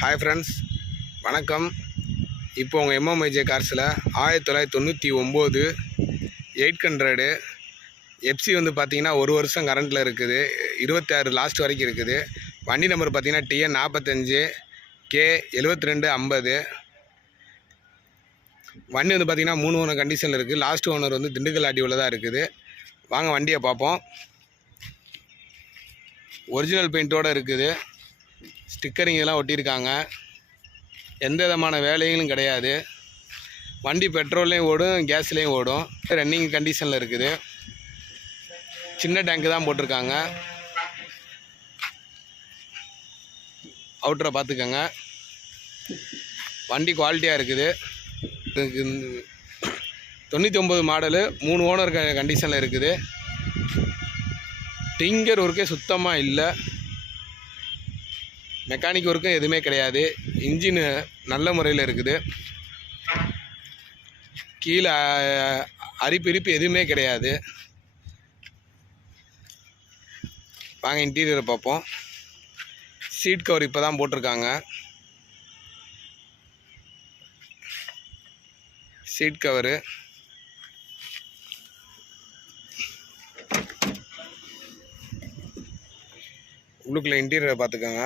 Hi friends, வணக்கம். இப்போ உங்கள் எம்எம்ஐஜே கார்ஸில் 1999 800 எஃப்சி வந்து பார்த்திங்கன்னா 1 வருஷம் கரண்ட்டில் இருக்குது. 26 லாஸ்ட் வரைக்கும் இருக்குது. வண்டி நம்பர் பார்த்திங்கன்னா TN 45 K 7250. வண்டி வந்து பார்த்திங்கன்னா 3 ஓனர் கண்டிஷனில் இருக்குது. லாஸ்ட் ஓனர் வந்து திண்டுக்கல் ஆட்டி உள்ளதாக இருக்குது. வாங்க வண்டியை பார்ப்போம். ஒரிஜினல் பெயிண்ட்டோடு இருக்குது. ஸ்டிக்கரிங் இதெல்லாம் ஒட்டியிருக்காங்க. எந்த விதமான வேலைகளும் கிடையாது. வண்டி பெட்ரோல்லையும் ஓடும், கேஸ்லேயும் ஓடும். ரன்னிங் கண்டிஷனில் இருக்குது. சின்ன டேங்கு தான் போட்டிருக்காங்க. அவுட்டரை பார்த்துக்கோங்க. வண்டி குவாலிட்டியாக இருக்குது. 99 மாடலு, 3 ஓனர் கண்டிஷனில் இருக்குது. டிங்கர் ஒர்க்கே சுத்தமாக இல்லை. மெக்கானிக் ஒர்க்கும் எதுவுமே கிடையாது. இன்ஜின் நல்ல முறையில் இருக்குது. கீழே அரிப்பு எதுவுமே கிடையாது. வாங்க இன்டீரியரை பார்ப்போம். சீட் கவர் இப்போ தான் போட்டிருக்காங்க. சீட் கவரு, உள்ளுக்குள்ளே இன்டீரியரை பார்த்துக்கோங்க.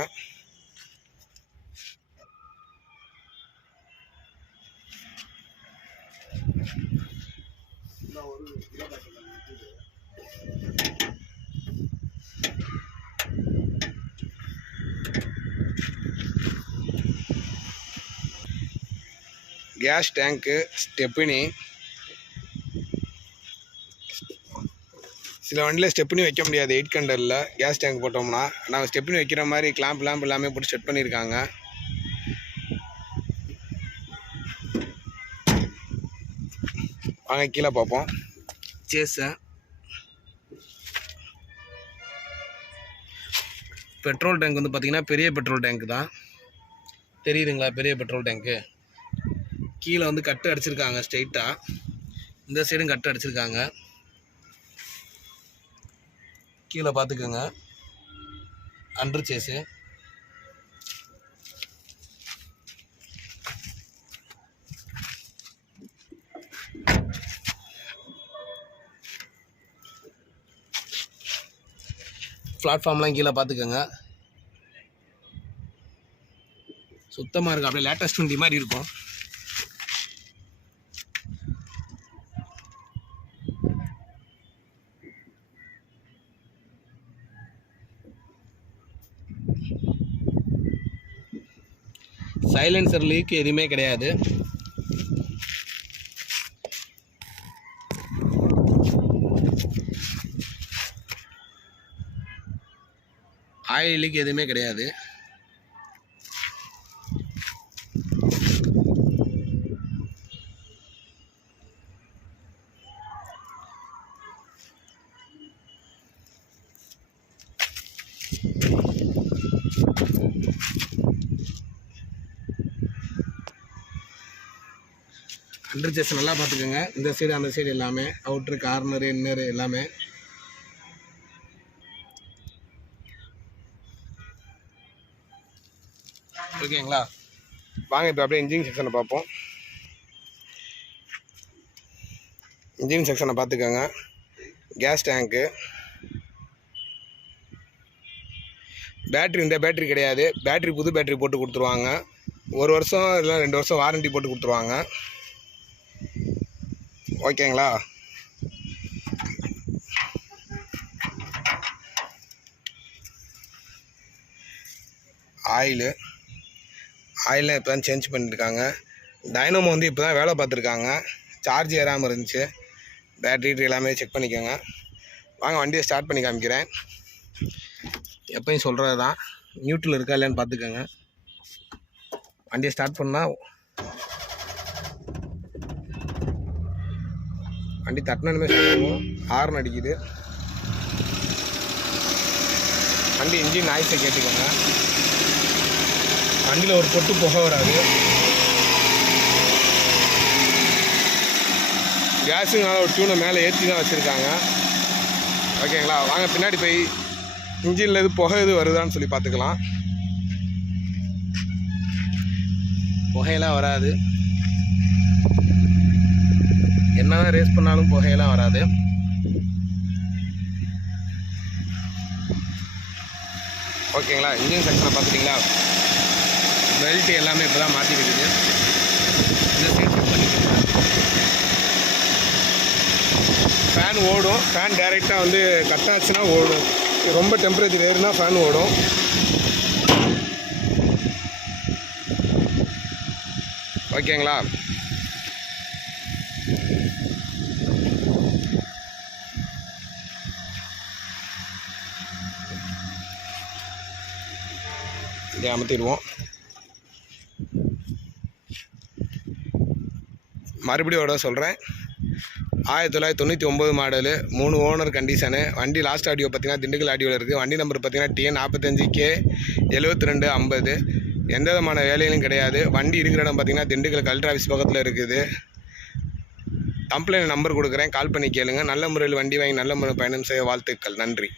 கேஸ் டேங்க்கு, ஸ்டெப்னி. சில வண்டியில் ஸ்டெப்னி வைக்க முடியாது 800 கேஸ் டேங்க் போட்டோம்னா. நாங்கள் ஸ்டெப்னி வைக்கிற மாதிரி லேம்ப் எல்லாமே போட்டு செட் பண்ணியிருக்காங்க. வாங்க கீழே பார்ப்போம். சேஸை பெட்ரோல் டேங்க் வந்து பார்த்திங்கன்னா பெரிய பெட்ரோல் டேங்க் தான். தெரியுதுங்களா? பெரிய பெட்ரோல் டேங்க்கு. கீழே வந்து கட்டு அடிச்சிருக்காங்க ஸ்ட்ரெயிட்டாக. இந்த சைடும் கட்டு அடிச்சிருக்காங்க. கீழே பார்த்துக்கோங்க. Under chase. பிளாட்ஃபார்ம்லாம் கீழே பார்த்துக்கோங்க. சுத்தமாக இருக்கும். அப்படியே லேட்டஸ்ட் வண்டி மாதிரி இருக்கும். சைலன்சர் லீக் எதுவுமே கிடையாது. ஆயில் லீக் எதுவுமே கிடையாது. அண்டர் சேஸ் நல்லா பார்த்துக்கோங்க. இந்த சைடு அந்த சைடு எல்லாமே, அவுட்ரு, கார்னரு, இன்னரு எல்லாமே. ஓகேங்களா? வாங்க இப்போ அப்படியே இன்ஜின் செக்ஷனை பார்ப்போம். இன்ஜின் செக்ஷனை பார்த்துக்கோங்க. கேஸ் டேங்க்கு, பேட்ரி இந்த பேட்ரி கிடையாது. பேட்ரி புது பேட்ரி போட்டு கொடுத்துருவாங்க. 1 வருஷம் இல்லை 2 வருஷம் வாரண்டி போட்டு கொடுத்துருவாங்க. ஓகேங்களா? ஆயிலாம் இப்போ தான் சேஞ்ச் பண்ணியிருக்காங்க. டைனமோ வந்து இப்போ தான் வேலை பார்த்துருக்காங்க. சார்ஜ் ஏறாமல் இருந்துச்சு. பேட்ரி எல்லாமே செக் பண்ணிக்கோங்க. வாங்க வண்டியை ஸ்டார்ட் பண்ணி காமிக்கிறேன். எப்பயும் சொல்கிறது தான், நியூட்ரல் இருக்கா இல்லைன்னு பார்த்துக்கோங்க. வண்டியை ஸ்டார்ட் பண்ணால் வண்டி தட்டினமே சொல்லுவோம். ஹார்ன் அடிக்குது. வண்டி இன்ஜின் நாய்ஸை கேட்டுக்கோங்க. வண்டியில் ஒரு பொட்டு புகை வராது. கேஸுங்கனால ஒரு டியூனை மேலே ஏற்றி தான் வச்சுருக்காங்க. ஓகேங்களா? வாங்க பின்னாடி போய் இன்ஜினில் எது புகை எது வருதான்னு சொல்லி பார்த்துக்கலாம். புகையெல்லாம் வராது. என்னதான் ரேஸ் பண்ணாலும் புகையெல்லாம் வராது. ஓகேங்களா, இன்ஜின் செக்ஷனை பார்த்துட்டிங்களா? பெல்ட் எல்லாமே இப்போ தான் மாற்றிருக்குது. இந்த சைட் செக் பண்ணிக்கோங்க. ஃபேன் ஓடும். ஃபேன் டைரெக்டாக வந்து கட்டாச்சுன்னா ஓடும். ரொம்ப டெம்பரேச்சர் ஏறுனா ஃபேன் ஓடும். ஓகேங்களா? இதை அமர்த்திடுவோம். மறுபடியும் சொல்கிறேன், 1999 மாடலு, 3 ஓனர் கண்டிஷனு. வண்டி லாஸ்ட் ஆடியோ பார்த்தீங்கன்னா திண்டுக்கல் ஆடியோவில் இருக்குது. வண்டி நம்பர் பார்த்தீங்கன்னா TN 45K 7250. எந்த விதமான வேலையிலும் கிடையாது. வண்டி இருக்கிற இடம் பார்த்தீங்கன்னா திண்டுக்கல் கலெக்டர் ஆஃபீஸ் பக்கத்தில் இருக்குது. கம்ப்ளைண்ட் நம்பர் கொடுக்குறேன், கால் பண்ணி கேளுங்க. நல்ல முறையில் வண்டி வாங்கி நல்ல முறையில் பயணம் செய்ய வாழ்த்துக்கள். நன்றி.